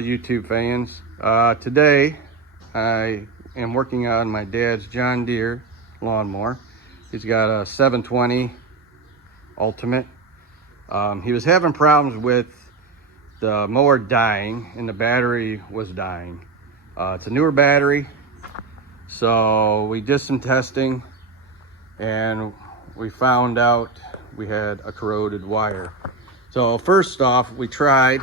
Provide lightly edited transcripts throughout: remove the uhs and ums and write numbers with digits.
my YouTube fans. Today I am working on my dad's John Deere lawnmower. He's got a 720 Ultimate. He was having problems with the mower dying and the battery was dying. It's a newer battery, so we did some testing and we found out we had a corroded wire. So first off, we tried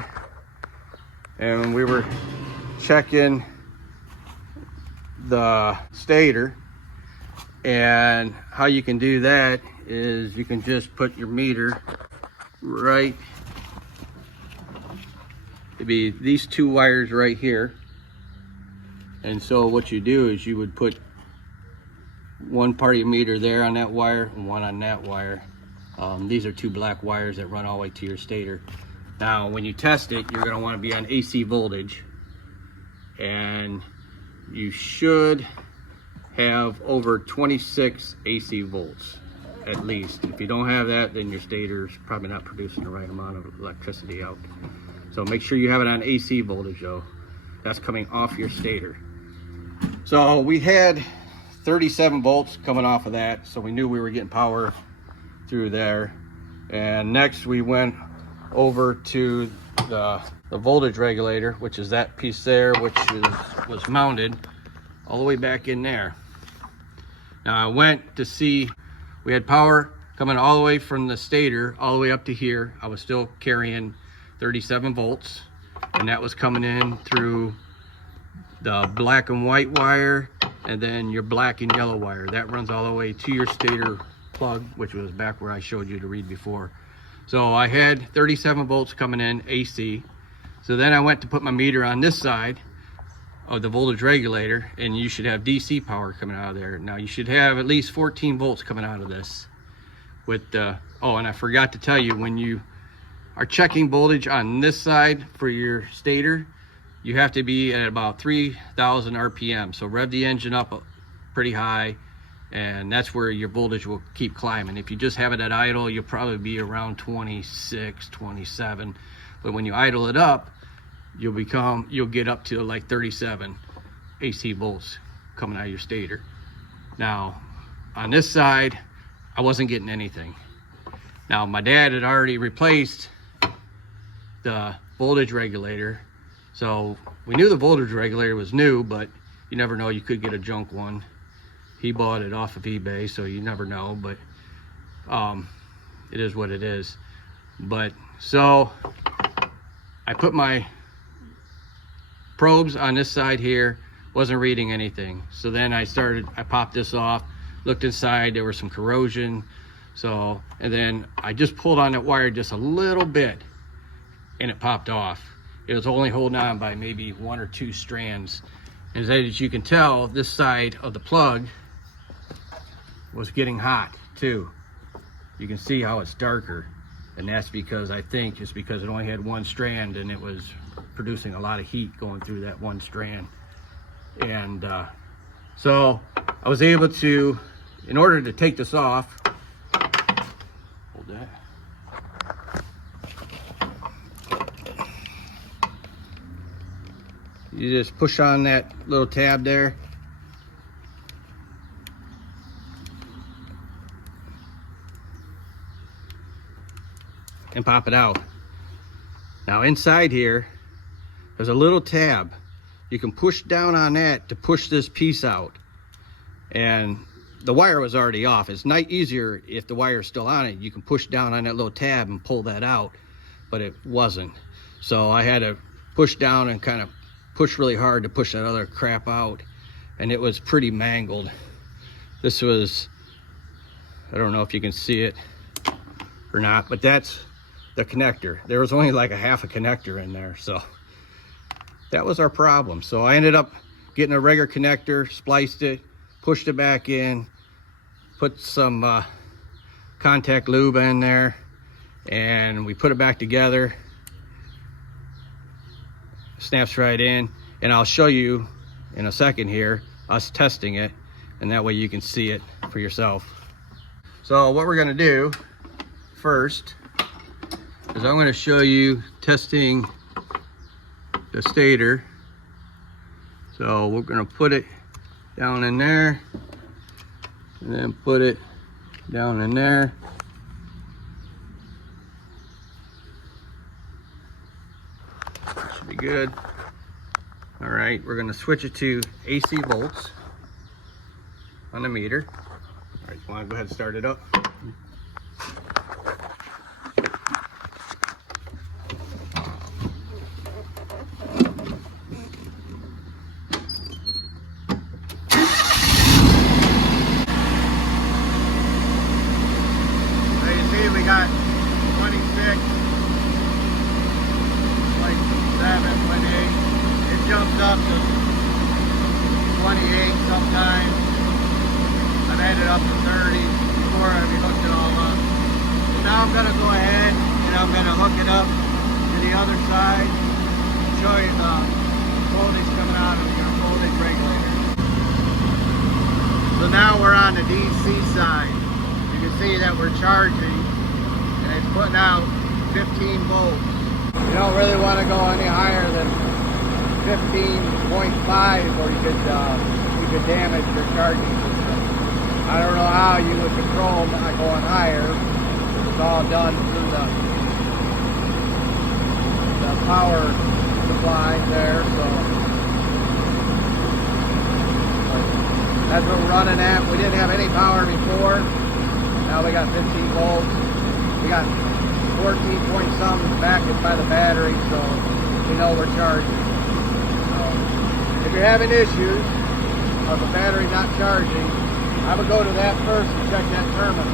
and we were checking the stator, and how you can do that is you can just put your meter right, it'd be these two wires right here. And so what you do is you would put one part of your meter there on that wire and one on that wire. These are two black wires that run all the way to your stator. Now when you test it, you're going to want to be on AC voltage, and you should have over 26 AC volts at least. If you don't have that, then your stator's probably not producing the right amount of electricity out. So make sure you have it on AC voltage though. That's coming off your stator. So we had 37 volts coming off of that, so we knew we were getting power through there. And next we went over to the voltage regulator, which is that piece there, which was mounted all the way back in there. Now I went to see, we had power coming all the way from the stator all the way up to here. I was still carrying 37 volts, and that was coming in through the black and white wire, and then your black and yellow wire that runs all the way to your stator plug, which was back where I showed you to read before. So I had 37 volts coming in AC. So then I went to put my meter on this side of the voltage regulator, and you should have DC power coming out of there. Now you should have at least 14 volts coming out of this with oh, and I forgot to tell you, when you are checking voltage on this side for your stator, you have to be at about 3,000 RPM. So rev the engine up pretty high, and that's where your voltage will keep climbing. If you just have it at idle, you'll probably be around 26, 27. But when you idle it up, you'll get up to like 37 AC volts coming out of your stator. Now, on this side, I wasn't getting anything. Now, my dad had already replaced the voltage regulator, so we knew the voltage regulator was new, but you never know, you could get a junk one. He bought it off of eBay, so you never know, but it is what it is. But so I put my probes on this side here, wasn't reading anything. So then I popped this off, looked inside, there was some corrosion. So, and then I just pulled on that wire just a little bit and it popped off. It was only holding on by maybe 1 or 2 strands. And as you can tell, this side of the plug was getting hot too. You can see how it's darker, and that's because I think it's because it only had 1 strand and it was producing a lot of heat going through that 1 strand. And so I was able to, in order to take this off, hold that. You just push on that little tab there. And pop it out. Now inside here, there's a little tab. You can push down on that to push this piece out. And the wire was already off. It's not easier if the wire is still on it. You can push down on that little tab and pull that out, but it wasn't. So I had to push down and kind of push really hard to push that other crap out, and it was pretty mangled. This was, I don't know if you can see it or not, but that's the connector. There was only like a half a connector in there, so that was our problem. So I ended up getting a regular connector, spliced it, pushed it back in, put some contact lube in there, and we put it back together. Snaps right in, and I'll show you in a second here us testing it, and that way you can see it for yourself. So what we're going to do first is I'm going to show you testing the stator. So we're gonna put it down in there and then put it down in there. Should be good. All right, we're gonna switch it to AC volts on the meter. All right, you wanna go ahead and start it up? We got 26, 27, 28. It jumps up to 28 sometimes. I've had it up to 30 before I hooked it all up. So now I'm going to go ahead and I'm going to hook it up to the other side and show you the voltage coming out of your voltage regulator. So now we're on the DC side. You can see that we're charging. It's putting out 15 volts. You don't really want to go any higher than 15.5 or you could damage your charging system. I don't know how you would control not going higher. It's all done through the power supply there. So that's what we're running at. We didn't have any power before. Now we got 15 volts. We got 14 point something back by the battery, so we know we're charging. So if you're having issues of the battery not charging, I would go to that first and check that terminal.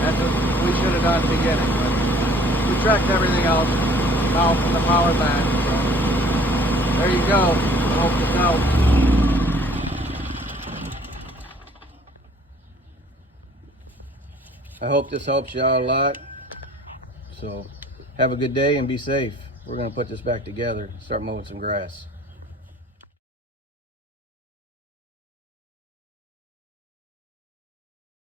That's what we should have done at the beginning. But we checked everything else now from the power back. So there you go. I hope this helps. I hope this helps you out a lot. So have a good day and be safe. We're going to put this back together and start mowing some grass.